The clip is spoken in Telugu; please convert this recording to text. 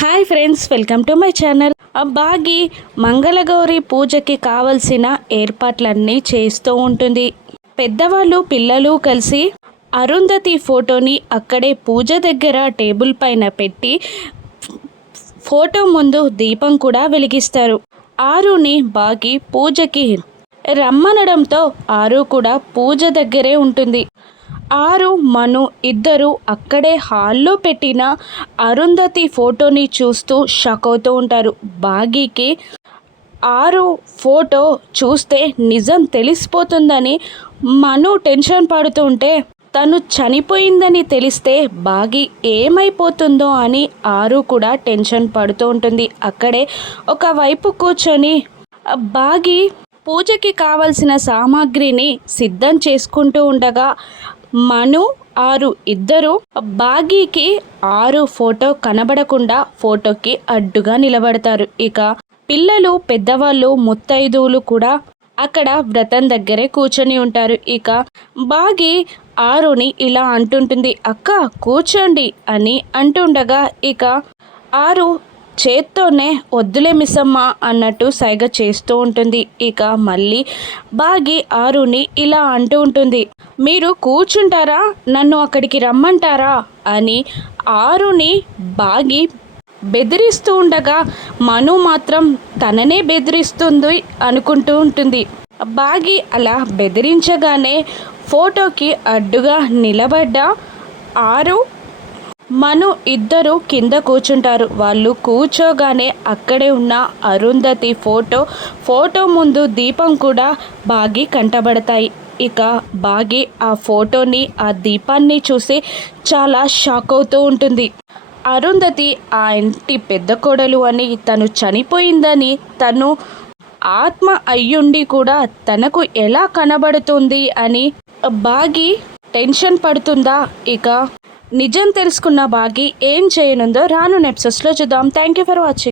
Hi friends, welcome to my channel. బాగి మంగళగౌరి పూజకి కావలసిన ఏర్పాట్లన్నీ చేస్తూ ఉంటుంది. పెద్దవాళ్ళు పిల్లలు కలిసి అరుంధతి ఫోటోని అక్కడే పూజ దగ్గర టేబుల్ పైన పెట్టి ఫోటో ముందు దీపం కూడా వెలిగిస్తారు. ఆరుని బాగి పూజకి రమ్మనడంతో ఆరు కూడా పూజ దగ్గరే ఉంటుంది. ఆరు మను ఇద్దరు అక్కడే హాల్లో పెట్టిన అరుంధతి ఫోటోని చూస్తూ షాక్ అవుతూ ఉంటారు. బాగీకి ఆరు ఫోటో చూస్తే నిజం తెలిసిపోతుందని మను టెన్షన్ పడుతూ ఉంటే, తను చనిపోయిందని తెలిస్తే బాగి ఏమైపోతుందో అని ఆరు కూడా టెన్షన్ పడుతూ ఉంటుంది. అక్కడే ఒకవైపు కూర్చొని బాగి పూజకి కావలసిన సామాగ్రిని సిద్ధం చేసుకుంటూ ఉండగా మను ఆరు ఇద్దరు బాగీకి ఆరు ఫోటో కనబడకుండా ఫోటోకి అడ్డుగా నిలబడతారు. ఇక పిల్లలు పెద్దవాళ్ళు ముత్తైదువులు కూడా అక్కడ వ్రతం దగ్గరే కూర్చొని ఉంటారు. ఇక బాగి ఆరుని ఇలా అంటుంటుంది, అక్క కూర్చోండి అని అంటుండగా ఇక ఆరు చేత్తోనే వద్దులే మిస్సమ్మ అన్నట్టు సైగ చేస్తూ ఉంటుంది. ఇక మళ్ళీ బాగి ఆరుని ఇలా అంటూ ఉంటుంది, మీరు కూర్చుంటారా, నన్ను అక్కడికి రమ్మంటారా అని ఆరుని బాగి బెదిరిస్తూ ఉండగా మను మాత్రం తననే బెదిరిస్తుంది అనుకుంటూ ఉంటుంది. బాగి అలా బెదిరించగానే ఫోటోకి అడ్డుగా నిలబడ్డ ఆరు మను ఇద్దరు కింద కూర్చుంటారు. వాళ్ళు కూర్చోగానే అక్కడే ఉన్న అరుంధతి ఫోటో ముందు దీపం కూడా బాగి కంటబడతాయి. ఇక బాగి ఆ ఫోటోని ఆ దీపాన్ని చూసి చాలా షాక్ అవుతూ ఉంటుంది. అరుంధతి ఆ ఇంటి పెద్ద కోడలు అని, తను చనిపోయిందని, తను ఆత్మ అయ్యుండి కూడా తనకు ఎలా కనబడుతుంది అని బాగి టెన్షన్ పడుతుందా? ఇక నిజం తెలుసుకున్న బాగి ఏం చేయనుందో రాను ఎపిసోడ్స్లో చూద్దాం. Thank you for watching.